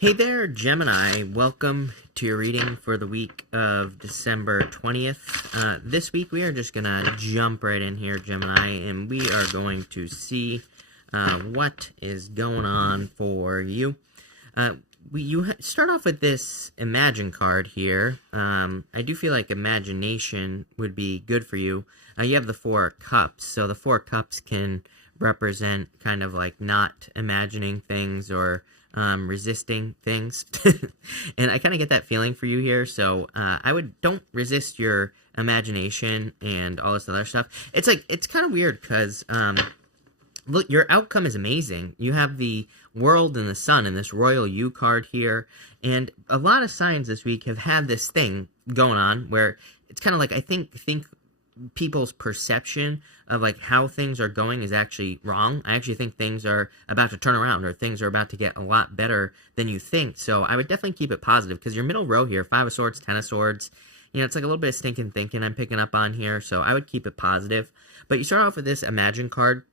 Hey there, Gemini. Welcome to your reading for the week of December 20th. This week we are just going to jump right in here, Gemini, and we are going to see what is going on for you. You start off with this Imagine card here. I do feel like imagination would be good for you. You have the Four Cups, so the Four Cups can represent kind of like not imagining things or resisting things. And I kind of get that feeling for you here. So don't resist your imagination and all this other stuff. It's kind of weird because look, your outcome is amazing. You have the World and the Sun and this Royal You card here. And a lot of signs this week have had this thing going on where it's kind of like, I think people's perception of like how things are going is actually wrong. I actually think things are about to turn around, or things are about to get a lot better than you think. So I would definitely keep it positive, because your middle row here, Five of Swords, Ten of Swords, it's like a little bit of stinking thinking I'm picking up on here. So I would keep it positive. But you start off with this Imagine card.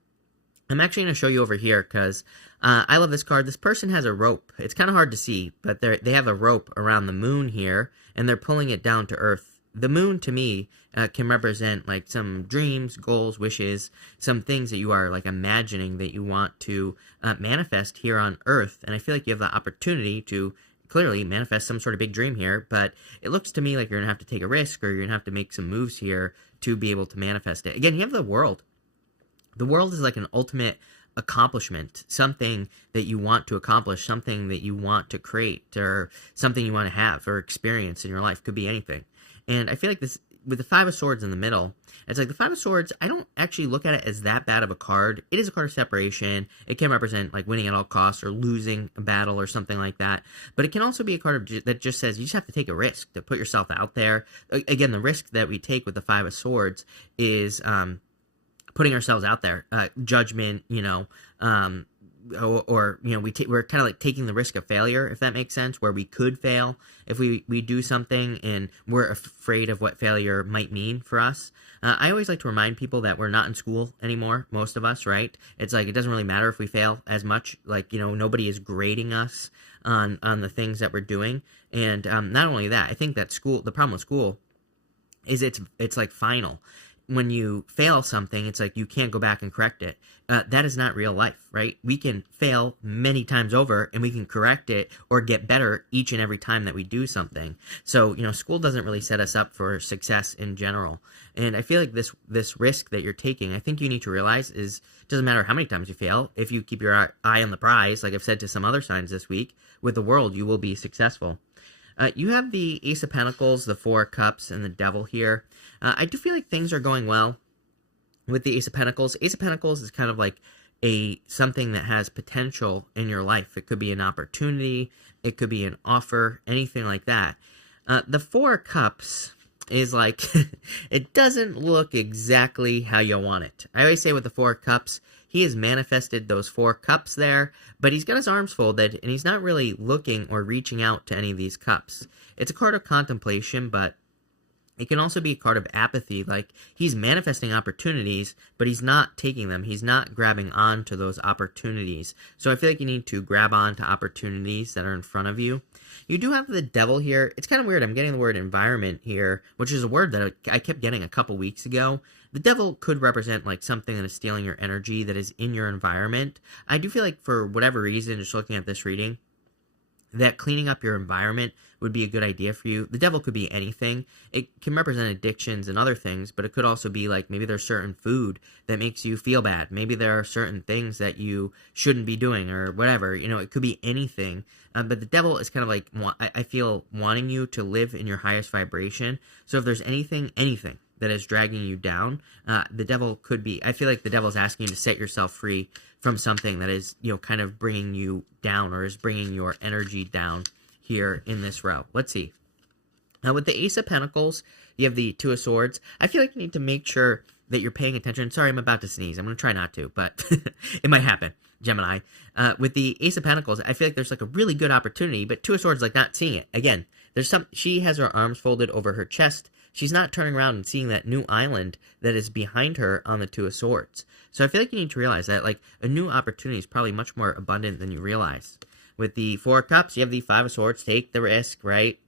I'm actually going to show you over here because I love this card. This person has a rope. It's kind of hard to see, but they have a rope around the moon here, and they're pulling it down to Earth. The moon, to me, can represent like some dreams, goals, wishes, some things that you are like imagining that you want to manifest here on Earth. And I feel like you have the opportunity to clearly manifest some sort of big dream here, but it looks to me like you're going to have to take a risk, or you're going to have to make some moves here to be able to manifest it. Again, you have the World. The World is like an ultimate accomplishment, something that you want to accomplish, something that you want to create, or something you want to have or experience in your life. Could be anything. And I feel like this, with the Five of Swords in the middle, it's like the Five of Swords, I don't actually look at it as that bad of a card. It is a card of separation. It can represent like winning at all costs or losing a battle or something like that. But it can also be a card that just says you just have to take a risk to put yourself out there. Again, the risk that we take with the Five of Swords is putting ourselves out there. Judgment, or we're kind of like taking the risk of failure, if that makes sense, where we could fail if we do something and we're afraid of what failure might mean for us. I always like to remind people that we're not in school anymore, most of us, right? It's like it doesn't really matter if we fail as much. Like, nobody is grading us on the things that we're doing. And not only that, I think that the problem with school is it's like final. When you fail something, it's like you can't go back and correct it. That is not real life, right? We can fail many times over, and we can correct it or get better each and every time that we do something. So, school doesn't really set us up for success in general. And I feel like this risk that you're taking, I think you need to realize is, it doesn't matter how many times you fail. If you keep your eye on the prize, like I've said to some other signs this week, with the World, you will be successful. You have the Ace of Pentacles, the Four Cups, and the Devil here. I do feel like things are going well with the Ace of Pentacles. Ace of Pentacles is kind of like something that has potential in your life. It could be an opportunity. It could be an offer, anything like that. The Four Cups is like, it doesn't look exactly how you want it. I always say with the Four Cups, he has manifested those Four Cups there, but he's got his arms folded, and he's not really looking or reaching out to any of these cups. It's a card of contemplation, but it can also be a card of apathy. Like, he's manifesting opportunities, but he's not taking them. He's not grabbing on to those opportunities. So I feel like you need to grab on to opportunities that are in front of you. You do have the Devil here. It's kind of weird. I'm getting the word environment here, which is a word that I kept getting a couple weeks ago. The Devil could represent like something that is stealing your energy, that is in your environment. I do feel like for whatever reason, just looking at this reading, that cleaning up your environment would be a good idea for you. The Devil could be anything. It can represent addictions and other things, but it could also be like maybe there's certain food that makes you feel bad. Maybe there are certain things that you shouldn't be doing or whatever. It could be anything. But the Devil is kind of like, I feel, wanting you to live in your highest vibration. So if there's anything that is dragging you down, the Devil could be, I feel like the Devil is asking you to set yourself free from something that is, kind of bringing you down, or is bringing your energy down here in this row. Let's see. Now, with the Ace of Pentacles, you have the Two of Swords. I feel like you need to make sure that you're paying attention. Sorry, I'm about to sneeze. I'm going to try not to, but it might happen, Gemini. With the Ace of Pentacles, I feel like there's like a really good opportunity, but Two of Swords, like, not seeing it. Again, she has her arms folded over her chest. She's not turning around and seeing that new island that is behind her on the Two of Swords. So I feel like you need to realize that, like, a new opportunity is probably much more abundant than you realize. With the Four of Cups, you have the Five of Swords. Take the risk, right?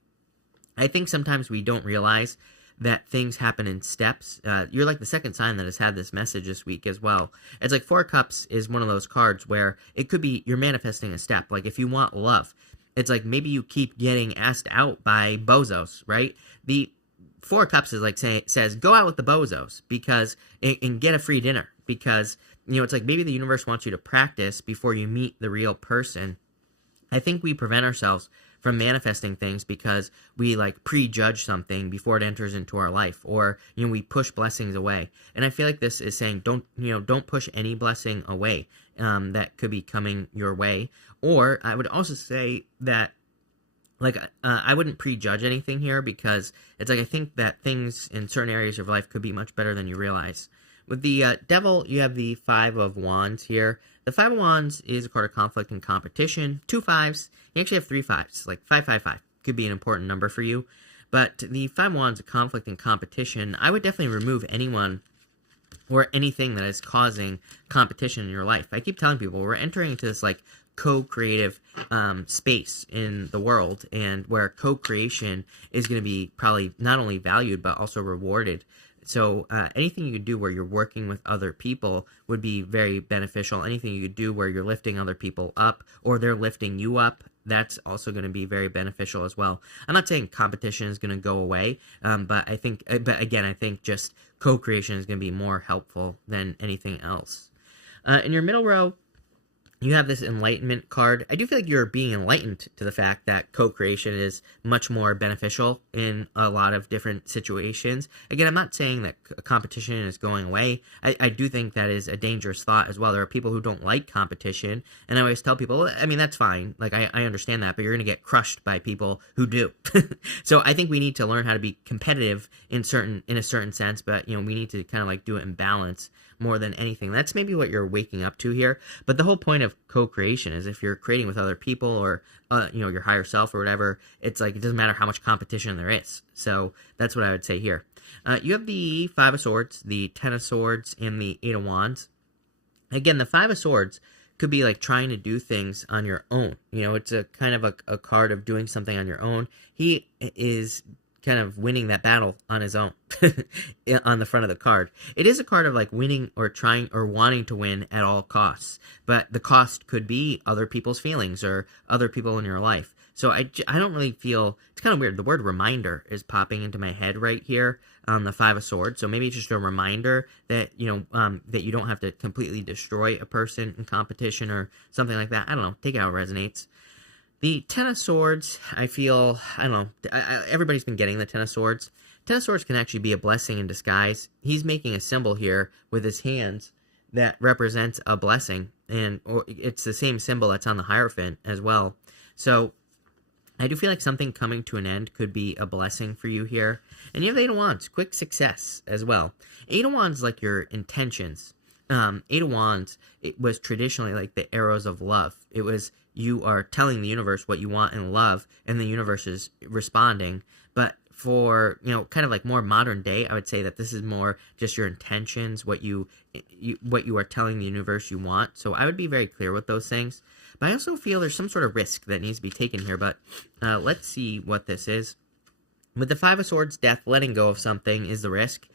I think sometimes we don't realize that things happen in steps. You're like the second sign that has had this message this week as well. It's like Four of Cups is one of those cards where it could be you're manifesting a step. Like if you want love, it's like maybe you keep getting asked out by bozos, right? The Four of Cups is like says go out with the bozos because and get a free dinner because it's like maybe the universe wants you to practice before you meet the real person. I think we prevent ourselves from manifesting things because we like prejudge something before it enters into our life, or we push blessings away. And I feel like this is saying don't push any blessing away that could be coming your way. Or I would also say that I wouldn't prejudge anything here because it's like I think that things in certain areas of life could be much better than you realize. With the Devil, you have the Five of Wands here. The Five of Wands is a card of conflict and competition. 2 5s. You actually have 3 5s, like 555. Could be an important number for you. But the Five of Wands, conflict and competition, I would definitely remove anyone or anything that is causing competition in your life. I keep telling people we're entering into this like co-creative space in the world, and where co-creation is going to be probably not only valued but also rewarded. So anything you could do where you're working with other people would be very beneficial. Anything you could do where you're lifting other people up or they're lifting you up, that's also going to be very beneficial as well. I'm not saying competition is going to go away, but I think just co-creation is going to be more helpful than anything else. In your middle row, you have this enlightenment card. I do feel like you're being enlightened to the fact that co-creation is much more beneficial in a lot of different situations. Again, I'm not saying that competition is going away. I do think that is a dangerous thought as well. There are people who don't like competition, and I always tell people, I mean, that's fine. Like, I understand that, but you're going to get crushed by people who do. So I think we need to learn how to be competitive in a certain sense, but, we need to kind of like do it in balance more than anything. That's maybe what you're waking up to here. But the whole point of co-creation is if you're creating with other people or, your higher self or whatever, it's like it doesn't matter how much competition there is. So that's what I would say here. You have the Five of Swords, the Ten of Swords, and the Eight of Wands. Again, the Five of Swords could be like trying to do things on your own. It's a kind of a card of doing something on your own. He is kind of winning that battle on his own on the front of the card. It is a card of like winning or trying or wanting to win at all costs, but the cost could be other people's feelings or other people in your life. So I don't really feel, it's kind of weird. The word reminder is popping into my head right here on the Five of Swords. So maybe it's just a reminder that, that you don't have to completely destroy a person in competition or something like that. I don't know. Take it how it resonates. The Ten of Swords, I feel, I don't know, everybody's been getting the Ten of Swords. Ten of Swords can actually be a blessing in disguise. He's making a symbol here with his hands that represents a blessing, and it's the same symbol that's on the Hierophant as well. So I do feel like something coming to an end could be a blessing for you here. And you have the Eight of Wands, quick success as well. Eight of Wands is like your intentions. Eight of Wands, it was traditionally like the arrows of love. It was you are telling the universe what you want in love, and the universe is responding. But for, kind of like more modern day, I would say that this is more just your intentions, what you are telling the universe you want. So I would be very clear with those things. But I also feel there's some sort of risk that needs to be taken here. But let's see what this is. With the Five of Swords, death, letting go of something is the risk.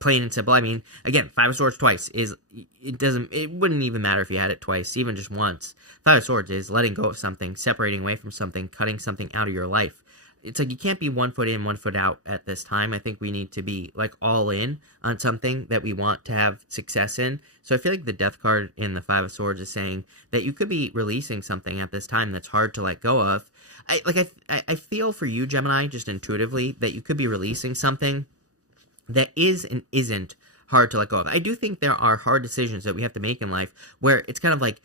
Plain and simple. I mean, again, Five of Swords twice it wouldn't even matter if you had it twice, even just once. Five of Swords is letting go of something, separating away from something, cutting something out of your life. It's like you can't be 1 foot in, 1 foot out at this time. I think we need to be like all in on something that we want to have success in. So I feel like the Death card in the Five of Swords is saying that you could be releasing something at this time that's hard to let go of. I feel for you, Gemini, just intuitively, that you could be releasing something that is and isn't hard to let go of. I do think there are hard decisions that we have to make in life where it's kind of like,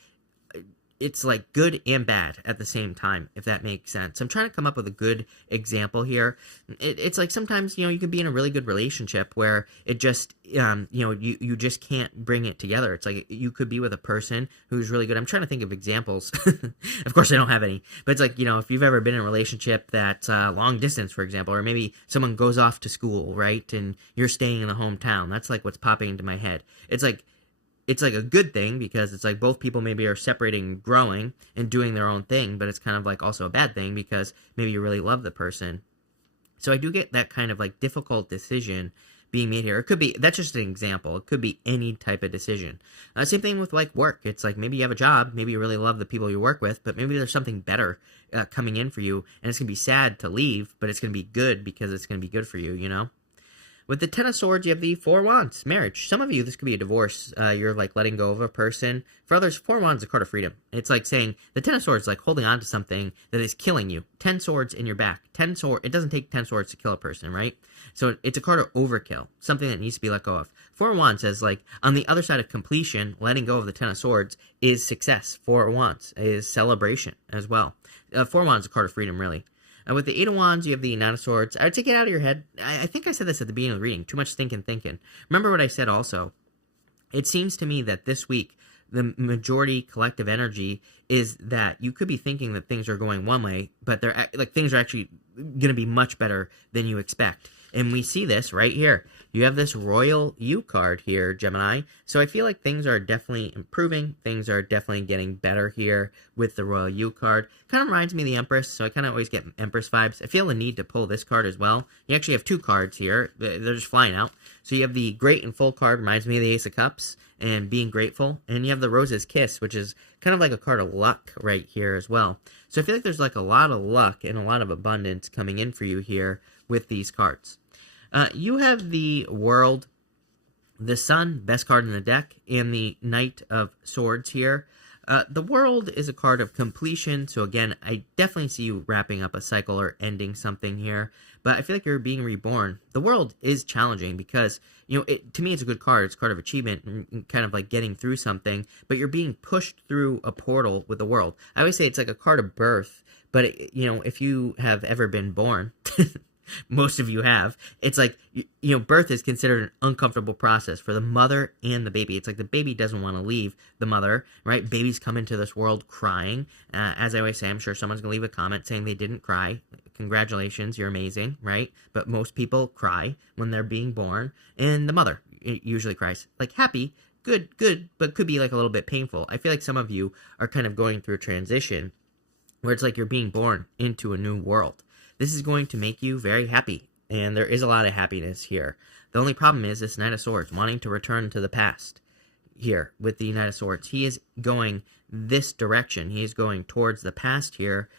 it's like good and bad at the same time, if that makes sense. I'm trying to come up with a good example here. It's like sometimes, you can be in a really good relationship where it just, you just can't bring it together. It's like you could be with a person who's really good. I'm trying to think of examples. Of course, I don't have any. But it's like, if you've ever been in a relationship that's long distance, for example, or maybe someone goes off to school, right? And you're staying in the hometown. That's like what's popping into my head. It's like, it's like a good thing because it's like both people maybe are separating, and growing, and doing their own thing, but it's kind of like also a bad thing because maybe you really love the person. So I do get that kind of like difficult decision being made here. It could be, that's just an example. It could be any type of decision. Same thing with like work. It's like maybe you have a job, maybe you really love the people you work with, but maybe there's something better coming in for you, and it's going to be sad to leave, but it's going to be good because it's going to be good for you, you know? With the Ten of Swords, you have the Four Wands, marriage. Some of you, this could be a divorce. You're like letting go of a person. For others, Four Wands is a card of freedom. It's like saying the Ten of Swords is like holding on to something that is killing you. 10 swords in your back. 10 sword. It doesn't take 10 swords to kill a person, right? So it's a card of overkill, something that needs to be let go of. Four Wands says like on the other side of completion, letting go of the Ten of Swords is success. Four Wands is celebration as well. Four Wands is a card of freedom, really. With the Eight of Wands, you have the Nine of Swords. I would take it out of your head. I think I said this at the beginning of the reading. Too much thinking. Remember what I said also. It seems to me that this week, the majority collective energy is that you could be thinking that things are going one way, but they're like things are actually going to be much better than you expect. And we see this right here. You have this Royal You card here, Gemini. So I feel like things are definitely improving. Things are definitely getting better here with the Royal You card. Kind of reminds me of the Empress, so I kind of always get Empress vibes. I feel the need to pull this card as well. You actually have two cards here. They're just flying out. So you have the Great and Full card, reminds me of the Ace of Cups, and being grateful. And you have the Rose's Kiss, which is kind of like a card of luck right here as well. So I feel like there's like a lot of luck and a lot of abundance coming in for you here with these cards. You have the World, the Sun, best card in the deck, and the Knight of Swords here. The World is a card of completion, so again, I definitely see you wrapping up a cycle or ending something here, but I feel like you're being reborn. The World is challenging because, you know, to me it's a good card. It's a card of achievement and kind of like getting through something, but you're being pushed through a portal with the World. I always say it's like a card of birth, but, you know, if you have ever been born... most of you have, it's like, you know, birth is considered an uncomfortable process for the mother and the baby. It's like the baby doesn't want to leave the mother, right? Babies come into this world crying. As I always say, I'm sure someone's going to leave a comment saying they didn't cry. Congratulations, you're amazing, right? But most people cry when they're being born, and the mother usually cries. Like happy, good, but could be like a little bit painful. I feel like some of you are kind of going through a transition where it's like you're being born into a new world. This is going to make you very happy, and there is a lot of happiness here. The only problem is this Knight of Swords, wanting to return to the past here with the Knight of Swords. He is going this direction. He is going towards the past here,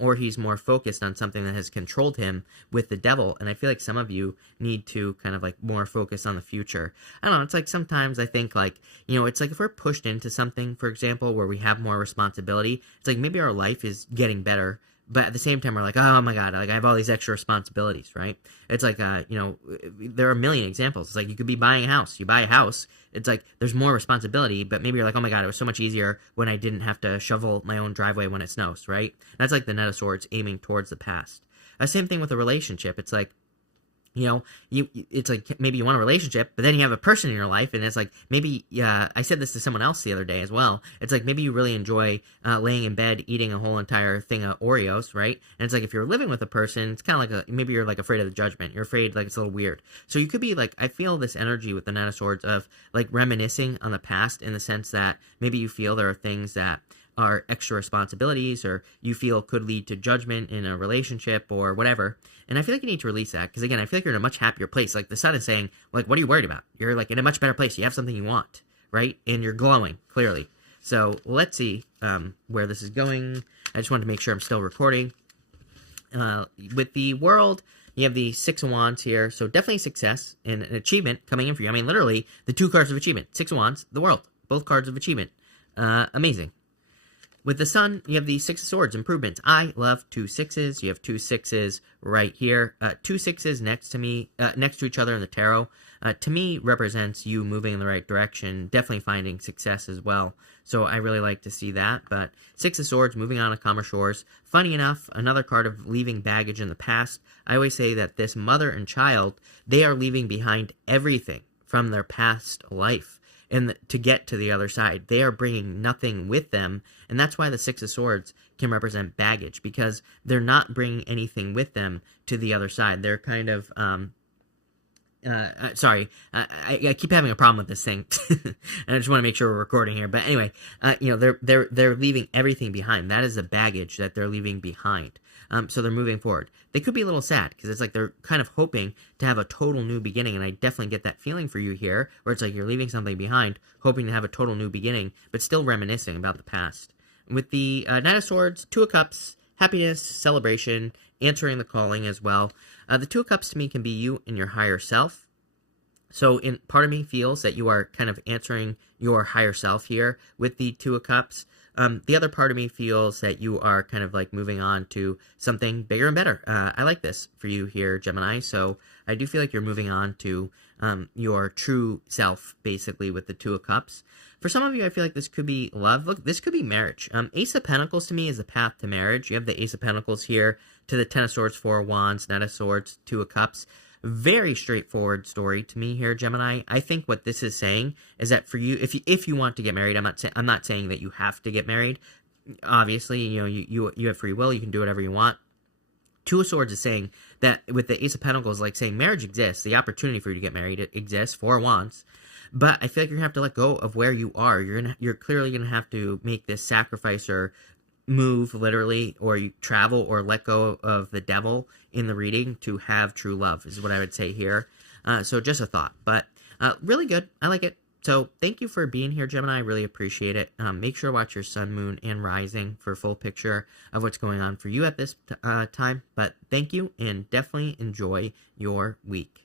or he's more focused on something that has controlled him with the devil, and I feel like some of you need to kind of like more focus on the future. I don't know, it's like sometimes I think like, you know, it's like if we're pushed into something, for example, where we have more responsibility, it's like maybe our life is getting better, but at the same time, we're like, oh my God, like I have all these extra responsibilities, right? It's like, you know, there are a million examples. It's like you could be buying a house. You buy a house. It's like there's more responsibility, but maybe you're like, oh my God, it was so much easier when I didn't have to shovel my own driveway when it snows, right? That's like the Knight of Swords aiming towards the past. Same thing with a relationship. It's like, you know, it's like maybe you want a relationship, but then you have a person in your life, and it's like maybe, I said this to someone else the other day as well. It's like maybe you really enjoy laying in bed eating a whole entire thing of Oreos, right? And it's like if you're living with a person, it's kind of like maybe you're like afraid of the judgment. You're afraid like it's a little weird. So you could be like, I feel this energy with the Knight of Swords of like reminiscing on the past in the sense that maybe you feel there are things that are extra responsibilities or you feel could lead to judgment in a relationship or whatever. And I feel like you need to release that because, again, I feel like you're in a much happier place. Like the sun is saying, like, what are you worried about? You're like in a much better place. You have something you want, right? And you're glowing, clearly. So let's see where this is going. I just wanted to make sure I'm still recording. With the World, you have the Six of Wands here. So definitely success and an achievement coming in for you. I mean, literally, the two cards of achievement. Six of Wands, the World. Both cards of achievement. Amazing. With the Sun, you have the Six of Swords, improvements. I love 2 6s. You have 2 6s right here. 2 6s next to each other in the tarot. To me, represents you moving in the right direction, definitely finding success as well. So I really like to see that. But Six of Swords, moving on to calmer shores. Funny enough, another card of leaving baggage in the past. I always say that this mother and child, they are leaving behind everything from their past life. And to get to the other side, they are bringing nothing with them, and that's why the Six of Swords can represent baggage, because they're not bringing anything with them to the other side. They're kind of, Sorry, I keep having a problem with this thing, and I just want to make sure we're recording here. But anyway, they're leaving everything behind. That is the baggage that they're leaving behind. So they're moving forward. They could be a little sad because it's like they're kind of hoping to have a total new beginning, and I definitely get that feeling for you here, where it's like you're leaving something behind, hoping to have a total new beginning, but still reminiscing about the past. With the Knight of Swords, Two of Cups, happiness, celebration, answering the calling as well. The Two of Cups to me can be you and your higher self. So part of me feels that you are kind of answering your higher self here with the Two of Cups. The other part of me feels that you are kind of like moving on to something bigger and better. I like this for you here, Gemini. So I do feel like you're moving on to your true self, basically, with the Two of Cups. For some of you, I feel like this could be love. Look, this could be marriage. Ace of Pentacles to me is the path to marriage. You have the Ace of Pentacles here to the Ten of Swords, Four of Wands, Knight of Swords, Two of Cups. Very straightforward story to me here, Gemini. I think what this is saying is that for you, if you want to get married, I'm not saying that you have to get married. Obviously, you have free will. You can do whatever you want. Two of Swords is saying that with the Ace of Pentacles, like saying marriage exists, the opportunity for you to get married, it exists. Four of Wands. But I feel like you're gonna have to let go of where you are. You're clearly gonna have to make this sacrifice or move, literally, or you travel or let go of the devil in the reading to have true love, is what I would say here. So just a thought, but really good. I like it. So thank you for being here, Gemini. I really appreciate it. Make sure to watch your sun, moon, and rising for a full picture of what's going on for you at this time. But thank you, and definitely enjoy your week.